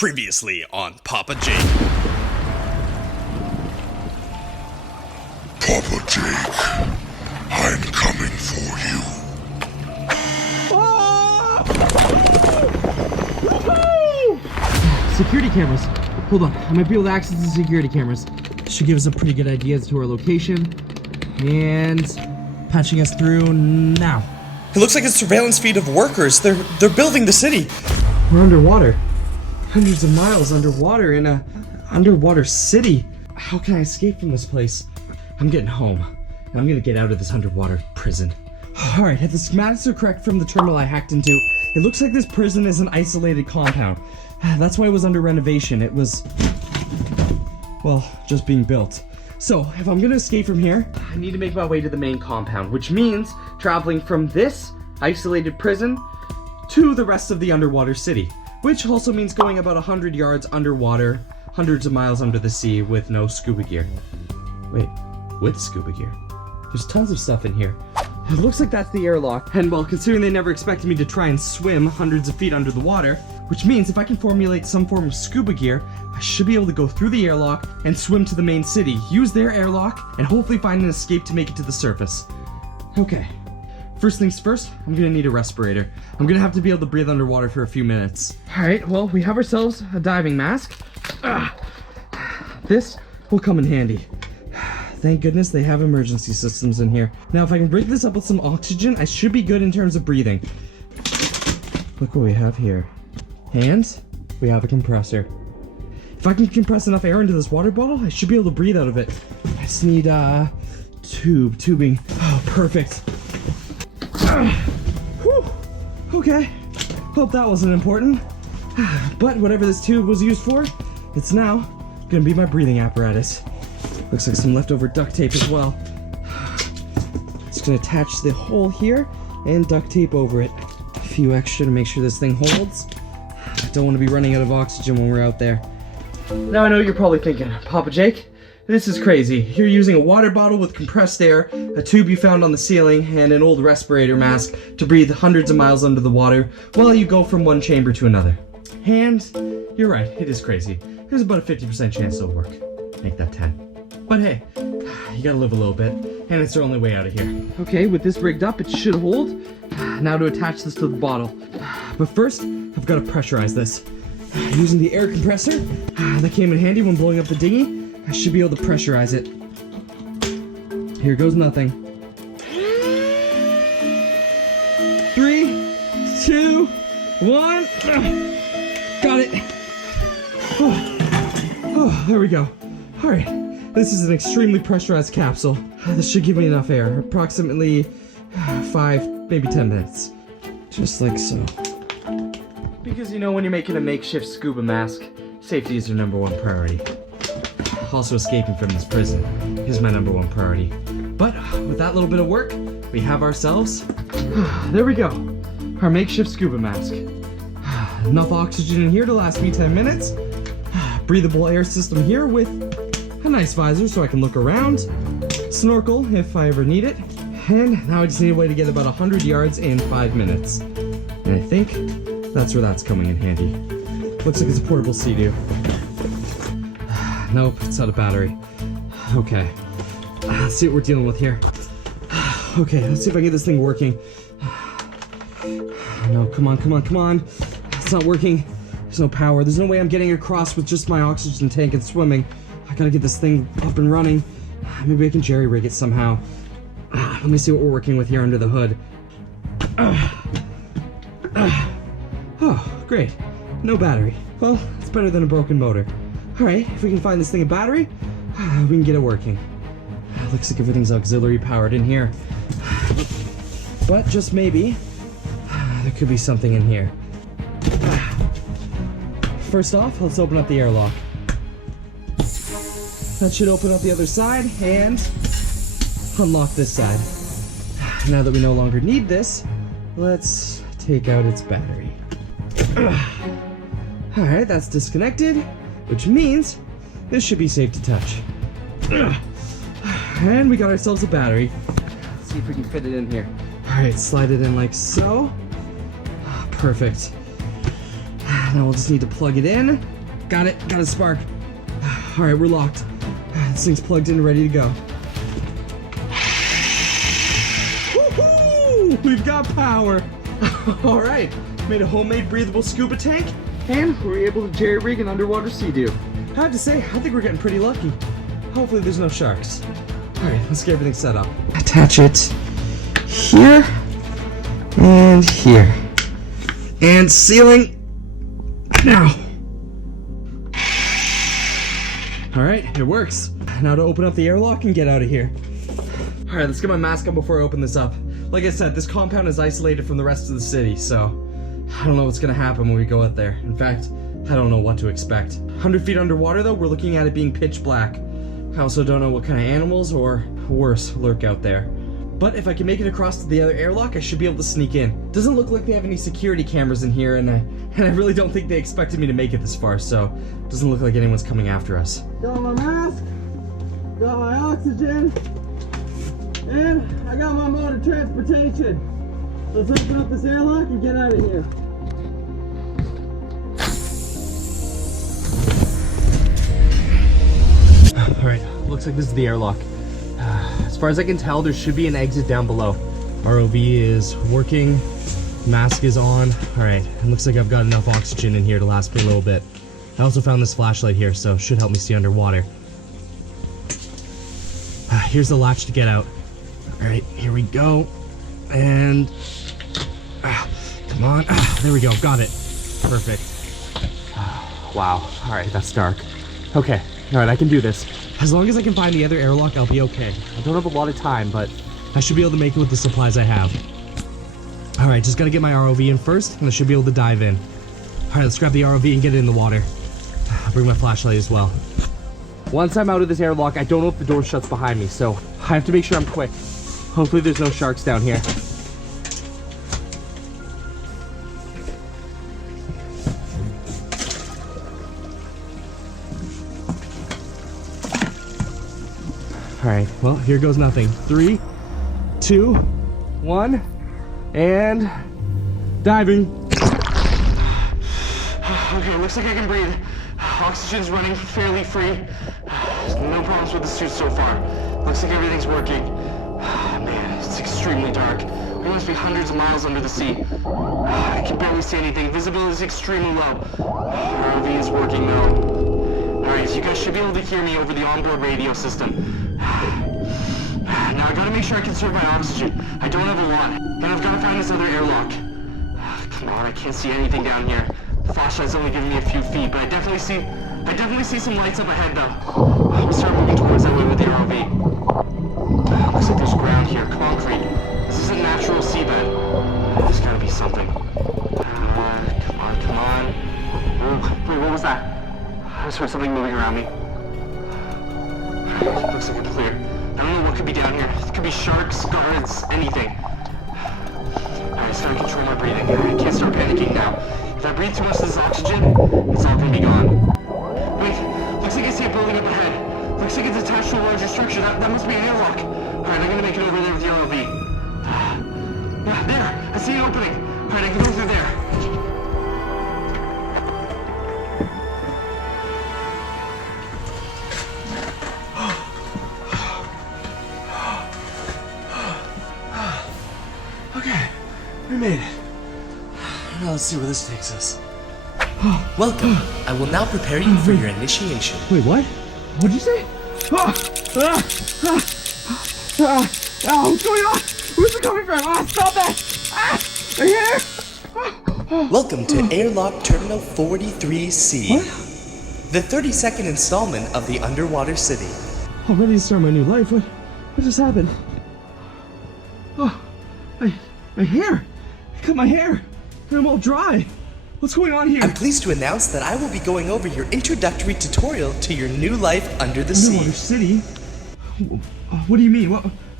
Previously on Papa Jake. Papa Jake, I'm coming for you. Security cameras. Hold on, I might be able to access the security cameras. Should give us a pretty good idea as to our location. And patching us through now. It looks like a surveillance feed of workers. They're building the city. We're underwater. Hundreds of miles underwater in a underwater city. How can I escape from this place? I'm getting home, and I'm gonna get out of this underwater prison. Alright, if the schematics are correct from the terminal I hacked into, it looks like this prison is an isolated compound. That's why it was under renovation. It was, well, just being built. So, if I'm gonna escape from here, I need to make my way to the main compound, which means traveling from this isolated prison to the rest of the underwater city. Which also means going about 100 yards underwater, hundreds of miles under the sea with no scuba gear. Wait, with scuba gear? There's tons of stuff in here. It looks like that's the airlock, and well, considering they never expected me to try and swim hundreds of feet under the water, which means if I can formulate some form of scuba gear, I should be able to go through the airlock and swim to the main city, use their airlock, and hopefully find an escape to make it to the surface. Okay. First things first, I'm gonna need a respirator. I'm gonna have to be able to breathe underwater for a few minutes. Alright, well, we have ourselves a diving mask. This will come in handy. Thank goodness they have emergency systems in here. Now, if I can break this up with some oxygen, I should be good in terms of breathing. Look what we have here. Hands, we have a compressor. If I can compress enough air into this water bottle, I should be able to breathe out of it. I just need, tubing. Oh, perfect. Whew. Okay, hope that wasn't important. But whatever this tube was used for, it's now gonna be my breathing apparatus. Looks like some leftover duct tape as well. Just gonna attach the hole here and duct tape over it. A few extra to make sure this thing holds. I don't want to be running out of oxygen when we're out there. Now I know you're probably thinking, Papa Jake, this is crazy. You're using a water bottle with compressed air, a tube you found on the ceiling, and an old respirator mask to breathe hundreds of miles under the water while you go from one chamber to another. And you're right, it is crazy. There's about a 50% chance it'll work. Make that 10. But hey, you gotta live a little bit, and it's our only way out of here. Okay, with this rigged up, it should hold. Now to attach this to the bottle. But first, I've got to pressurize this. Using the air compressor that came in handy when blowing up the dinghy, I should be able to pressurize it. Here goes nothing. 3, 2, 1. Got it. Oh, there we go. All right, this is an extremely pressurized capsule. This should give me enough air, approximately 5, maybe 10 minutes. Just like so. Because you know, when you're making a makeshift scuba mask, safety is your #1 priority. Also, escaping from this prison is my #1 priority. But with that little bit of work, we have ourselves, there we go, our makeshift scuba mask. Enough oxygen in here to last me 10 minutes. Breathable air system here with a nice visor so I can look around. Snorkel if I ever need it. And now I just need a way to get about 100 yards in 5 minutes. And I think that's where that's coming in handy. Looks like it's a portable Sea-Doo. Nope, it's out of battery. Okay, let's see what we're dealing with here. Okay, let's see if I can get this thing working. No, come on, come on, come on. It's not working. There's no power. There's no way I'm getting across with just my oxygen tank and swimming. I gotta get this thing up and running. Maybe I can jerry-rig it somehow. Let me see what we're working with here under the hood. Oh, great. No battery. Well, it's better than a broken motor. Alright, if we can find this thing a battery, we can get it working. Looks like everything's auxiliary powered in here. But just maybe, there could be something in here. First off, let's open up the airlock. That should open up the other side and unlock this side. Now that we no longer need this, let's take out its battery. Alright, that's disconnected, which means this should be safe to touch. And we got ourselves a battery. Let's see if we can fit it in here. Alright, slide it in like so. Perfect. Now we'll just need to plug it in. Got it. Got a spark. All right, we're locked. This thing's plugged in and ready to go. Woohoo! We've got power. All right, made a homemade breathable scuba tank, and we're able to jerry-rig an underwater sea-doo. I have to say, I think we're getting pretty lucky. Hopefully there's no sharks. All right, let's get everything set up. Attach it here and here. And sealing now. All right, it works. Now to open up the airlock and get out of here. All right, let's get my mask on before I open this up. Like I said, this compound is isolated from the rest of the city, so I don't know what's gonna happen when we go out there. In fact, I don't know what to expect. 100 feet underwater though, we're looking at it being pitch black. I also don't know what kind of animals or worse lurk out there. But if I can make it across to the other airlock, I should be able to sneak in. Doesn't look like they have any security cameras in here, and I really don't think they expected me to make it this far, so doesn't look like anyone's coming after us. Got my mask, got my oxygen, and I got my mode of transportation. Let's open up this airlock and get out of here. Alright, looks like this is the airlock. As far as I can tell, there should be an exit down below. ROV is working, mask is on. Alright, it looks like I've got enough oxygen in here to last me a little bit. I also found this flashlight here, so it should help me see underwater. Here's the latch to get out. Alright, here we go. And... come on. There we go, got it. Perfect. Wow, alright, that's dark. Okay, alright, I can do this. As long as I can find the other airlock, I'll be okay. I don't have a lot of time, but I should be able to make it with the supplies I have. Alright, just gotta get my ROV in first, and I should be able to dive in. Alright, let's grab the ROV and get it in the water. I'll bring my flashlight as well. Once I'm out of this airlock, I don't know if the door shuts behind me, so I have to make sure I'm quick. Hopefully there's no sharks down here. Alright, well, here goes nothing. 3, 2, 1, and diving. Okay, looks like I can breathe. Oxygen's running fairly free. No problems with the suit so far. Looks like everything's working. Man, it's extremely dark. We must be hundreds of miles under the sea. I can barely see anything. Visibility is extremely low. ROV is working though. Alright, you guys should be able to hear me over the onboard radio system. Now I gotta make sure I conserve my oxygen. I don't have a lot. And I've gotta find this other airlock. Come on, I can't see anything down here. The flashlight's only giving me a few feet, but I definitely see some lights up ahead though. We'll start moving towards that way with the ROV. Looks like there's ground here, concrete. This isn't natural seabed. There's gotta be something. Come on. Oh, wait, what was that? I just heard something moving around me. Looks like it's clear. I don't know what could be down here. It could be sharks, guards, anything. Alright, it's gotta control my breathing. I can't start panicking now. If I breathe too much of this oxygen, it's all gonna be gone. Wait, looks like I see a building up ahead. Looks like it's attached to a larger structure. That must be an airlock. Alright, I'm gonna make it over there with the ROV. Yeah, there! I see an opening. Alright, I can go through there. Okay, we made it. Now let's see where this takes us. Welcome. I will now prepare you for your initiation. Wait, what? What'd you say? What's going on? Where's it coming from? Stop that! Are you here? Welcome to Airlock Terminal 43C. What? The 32nd installment of the Underwater City. I'm ready to start my new life. What just happened? Oh, my hair! I cut my hair! And I'm all dry! What's going on here? I'm pleased to announce that I will be going over your introductory tutorial to your new life under the Underwater sea. City? What do you mean?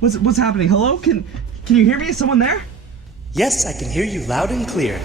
What's happening? Hello? Can you hear me? Is someone there? Yes, I can hear you loud and clear.